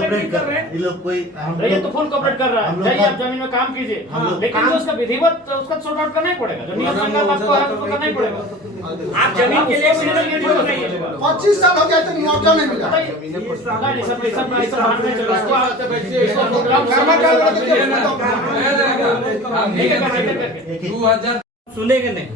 नहीं कर रहे हैं। ये लोग कोई ये तो फुल कॉपरेट कर रहा है, जाइए आप जमीन में काम कीजिए, लेकिन जो उसका विधिवत उसका सॉर्ट आउट करना ही पड़ेगा, जो नियम संगत आपको है उसको करना ही पड़ेगा। आप जमीन के लिए नहीं बोल रही है, 25 साल हो गया तक मुआवजा नहीं मिला। नहीं सब ऐसा बात नहीं चल रहा है। सुनेंगे नहीं,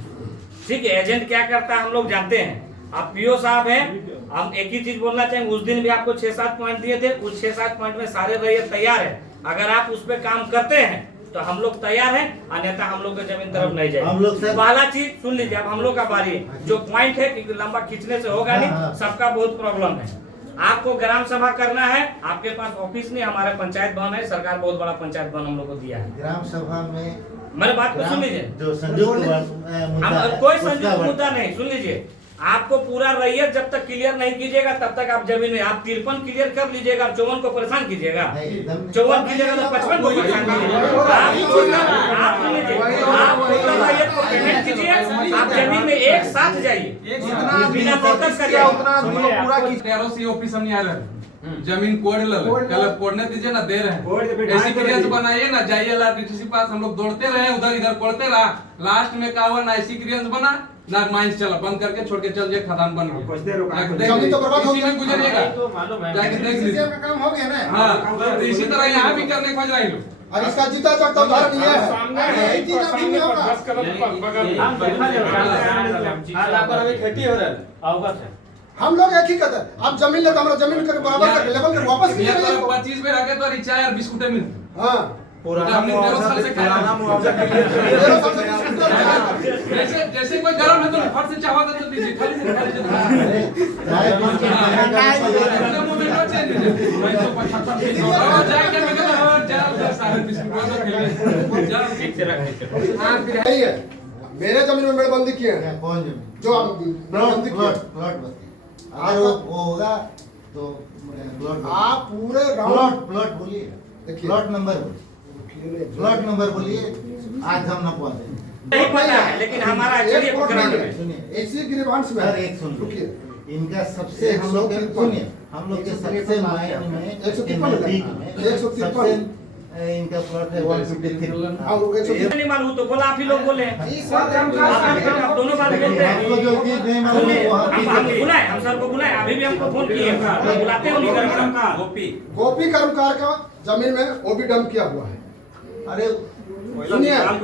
ठीक है। एजेंट क्या करता है हम लोग जानते हैं। आप पीओ साहब हैं, हम एक ही चीज बोलना चाहेंगे, उस दिन भी आपको 6-7 पॉइंट दिए थे, उस 6-7 पॉइंट में सारे रैयत तैयार है। अगर आप उस पर काम करते हैं तो हम लोग तैयार हैं, अन्यथा हम लोग के जमीन तरफ नहीं जाएंगे। हम लोग पहला चीज सुन लीजिए, अब हम लोग का बारी है। जो पॉइंट है कि लंबा खींचने से होगा नहीं, सबका बहुत प्रॉब्लम है। आपको ग्राम सभा करना है, आपके पास ऑफिस नहीं, हमारे पंचायत भवन है, सरकार बहुत बड़ा पंचायत भवन हम लोग को दिया है। ग्राम सभा में मेरे बात को सुन लीजिए, जो संयुक्त कोई संयुक्त मुद्दा नहीं, सुन लीजिए। आपको पूरा रैयत जब तक क्लियर नहीं कीजिएगा तब तक आप जमीन में, आप 53 क्लियर कर लीजिएगा, 54 को परेशान कीजिएगा, 54 कीजिएगा तो 55 को परेशान कीजिएगा। आप सुन लीजिए, आप पूरा रैयत को पेमेंट कीजिए, आप जमीन में एक साथ जाइए, बिना नोटिस करिए उतना पूरा कीजिए। ऑफिस हम नहीं आ रहे, जमीन कोड कल कोडने दीजिए ना, दे रहे हैं ऐसी क्लियरेंस बनाइए ना, जाइए डीटीसी पास। हम लोग दौड़ते रहे उधर इधर कोड़ते रहा, लास्ट में क्या हुआ ना, ऐसी क्लियरेंस बना ना, माइंस चला बंद करके छोड़ के चल जाए, खदान बन गया, जमीन तो बर्बाद हो गई, गुजरिएगा जाके देख लीजिए, काम हो गया ना। हाँ तो इसी तरह यहाँ भी करने खोज रहे लोग। और इसका जीता जागता उदाहरण ये है, यही चीज अभी नहीं होगा। खेती हो रहा है, अवगत है। हम लोग एक ही कहते हैं, आप जमीन लेते हमारा जमीन कर बराबर कर लेवल कर वापस ये तो 25 में रखे तो रिचार्ज और बिस्कुट मिलते। हां पुराना मुआवजा जैसे कोई गरम है तो फट से चावा दे तो दीजिए, खाली मेरे जमीन में मेड़बंदी किए हैं। कौन जमीन? जो प्लॉट अगर वो होगा तो प्लॉट, आप पूरे प्लॉट बोलिए, प्लॉट नंबर बोलिए, प्लॉट नंबर बोलिए, आज हम न पहुंचे नहीं पता है, लेकिन हमारा एक्चुअली ग्राउंड में सुनिए, ऐसी ग्रीवांस में सर एक सुन लीजिए, इनका सबसे हम लोग सुनिए, हम लोग के सबसे मायने में 153 इनका प्लॉट है 153। नहीं मालूम तो बोला, आप ही लोग बोले आप दोनों बात बोलते हैं। हम बुलाए, हम सर को बुलाए, अभी भी हमको फोन किए, बुलाते हो नहीं करके। गोपी कर्मकार का जमीन में वो भी डंप किया हुआ है। अरे सुनिए, और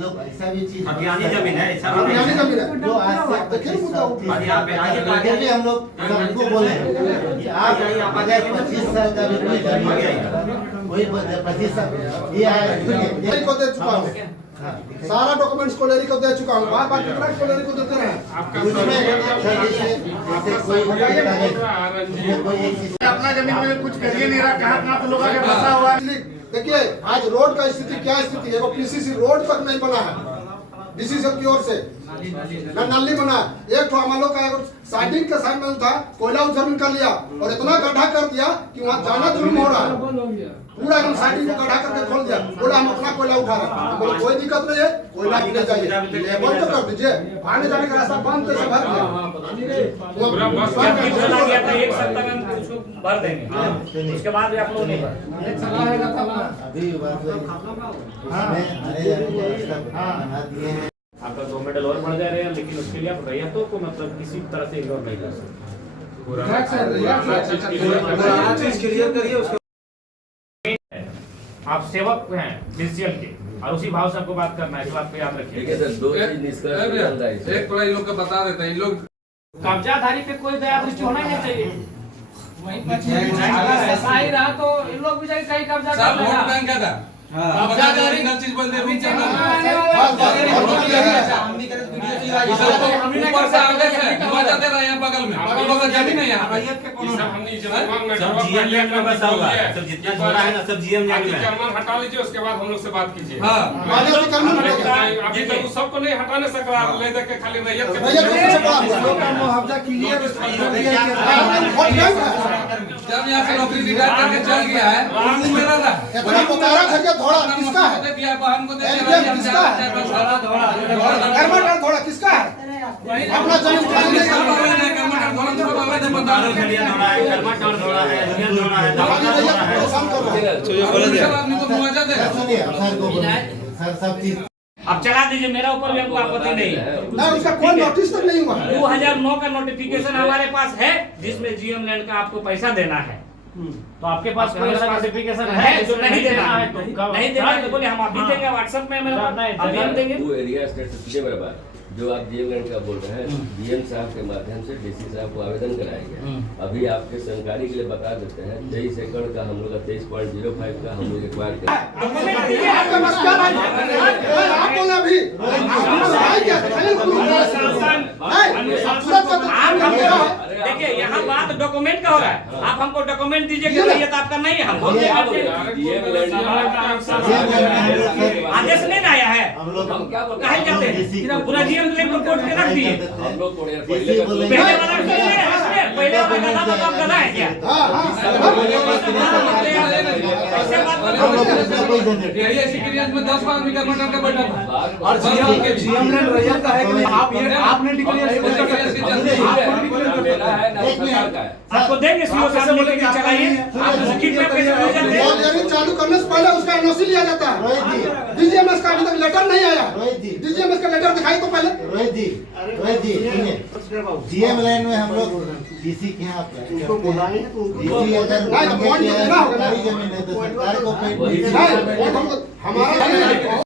लोग ऐसा भी चीज अभियानी जमीन है, ऐसा अभियानी जमीन है जो आज से देखिए मुद्दा यहाँ पे आइए, भी हम लोग सबको बोले कि आप अगर 25 साल का भी कोई जमीन, कोई 25 साल ये को दे चुका हूँ, सारा डॉक्यूमेंट्स कोलेरी को दे चुका हूँ, बार कितना कोलेरी को देते रहे। अपना जमीन में कुछ करिए नहीं रहा, कहाँ लोगों के फंसा हुआ है। देखिए आज रोड का स्थिति क्या स्थिति है, वो पीसीसी रोड तक नहीं बना है डीसीसी की ओर से, न नाली बना। एक तो हम लोग का साइडिंग का साइड था, कोयला जमीन कर लिया और इतना गड्ढा कर दिया कि वहाँ जाना जुल्म हो रहा है, पूरा एकदम साइडिंग को गड्ढा करके खोल दिया। बोला हम अपना कोयला उठा रहे हैं, बोले कोई दिक्कत नहीं है, कोयला नहीं चाहिए, लेवल तो कर दीजिए, आने जाने का रास्ता बंद से भर दिया। एक सप्ताह में हम उसको भर देंगे, उसके बाद भी आप लोग नहीं भर। आपका 2 मेडल और बढ़ जा रहे हैं, लेकिन उसके लिए आप रैयतों को मतलब किसी तरह से इग्नोर नहीं कर सकते। आप सेवक हैं डिजिटल के, और उसी भाव से आपको बात करना है, इस बात को याद रखिए। एक थोड़ा इन लोग का बता देते हैं, इन लोग कब्जाधारी पे कोई दया दृष्टि होना ही नहीं चाहिए। अगर ऐसा ही रहा तो इन लोग भी जाके कहीं कब्जा कर लेगा। वोट बैंक का था, कब्जाधारी नल चीज बोल दे, ऊपर से आगे से मजा दे रहा है, यहाँ बगल में हम लोग का जमीन है, यहाँ सब जीएम में बसा हुआ है, सब जितना जोड़ा है ना सब जीएम में अतिक्रमण हटा लीजिए, उसके बाद हम लोग से बात कीजिए। अभी तक सबको नहीं हटाने सक रहा, ले दे के खाली रैयत के मुआवजा क्लियर जब यहाँ से नौकरी रिटायर करके चल गया है, वो मेरा था। इतना मुबारक है कि थोड़ा किसका है, दे दिया बहन को, दे किसका है, थोड़ा किसका है, अपना जमीन कानून खलिया धोना है, कर्मा टावर धोना है, यूनियन धोना है, खाली दवाखाना रैयत धोना को है। परेशान कर रहा है। सब आदमी को मुआवजा देगा। सुनिए सर को बोलिए सर सब चीज अब चला दीजिए, मेरा ऊपर भी हमको आपत्ति नहीं है। नहीं, उसका कोई नोटिस तक नहीं हुआ है। 2009 का नोटिफिकेशन हमारे पास है जिसमें जीएम लैंड का आपको पैसा देना है। तो आपके पास कोई ऐसा नोटिफिकेशन है जो नहीं देना है, तो कब- नहीं देना है तो बोले हम अभी देंगे, व्हाट्सएप में मेरे पास अभी हम देंगे। वो एरिया स्टेट से सीधे बराबर जो आप डीएम लैंड का बोल रहे हैं, डीएम साहब के माध्यम से डीसी साहब को आवेदन कराया गया। अभी आपके जानकारी के लिए बता देते हैं 23 एकड़ का हम लोग 23.05 का हम लोग एक्वायर किया। आपका नमस्कार है। आप बोला अभी देखिए यहाँ बात डॉक्यूमेंट का हो रहा है, आप हमको डॉक्यूमेंट दीजिए कि रैयत आपका नहीं है, हम बोल देंगे। आदेश नहीं ना आया है, हम लोग हम क्या बोल रहे कहे जाते हैं पूरा जीएम लैंड को कोर्ट के रख दिए। हम लोग थोड़े देर डीसी पहले बोलेंगे। पहले वाला सुनिए, इसमें पहले वाला गधा तो आप गधा है क्या? ऐसे बात मत हम लोग करो। उसका कोई झंझट नहीं। एरिया सीक्रेट में 10 आदमी का बटन का बैठा था। और जीएम लैंड रैयत का है कि नहीं? आपने डिक्लेयर आपको देंगे सीओ साहब ने कि चलाइए, आप लिखित में पैसे भेज देते हैं। कॉलेज चालू करने से पहले उसका एनओसी लिया जाता है। रोहित जी डीजीएमएस का अभी तक लेटर नहीं आया। रोहित जी डीजीएमएस का लेटर दिखाई तो पहले। रोहित जी सुनिए जीएम लाइन में हम लोग डीसी के यहाँ डीसी अगर नहीं, तो पॉइंट तो देना होगा ना। सरकारी जमीन है तो सरकार को पेट नहीं, वो हमको हमारा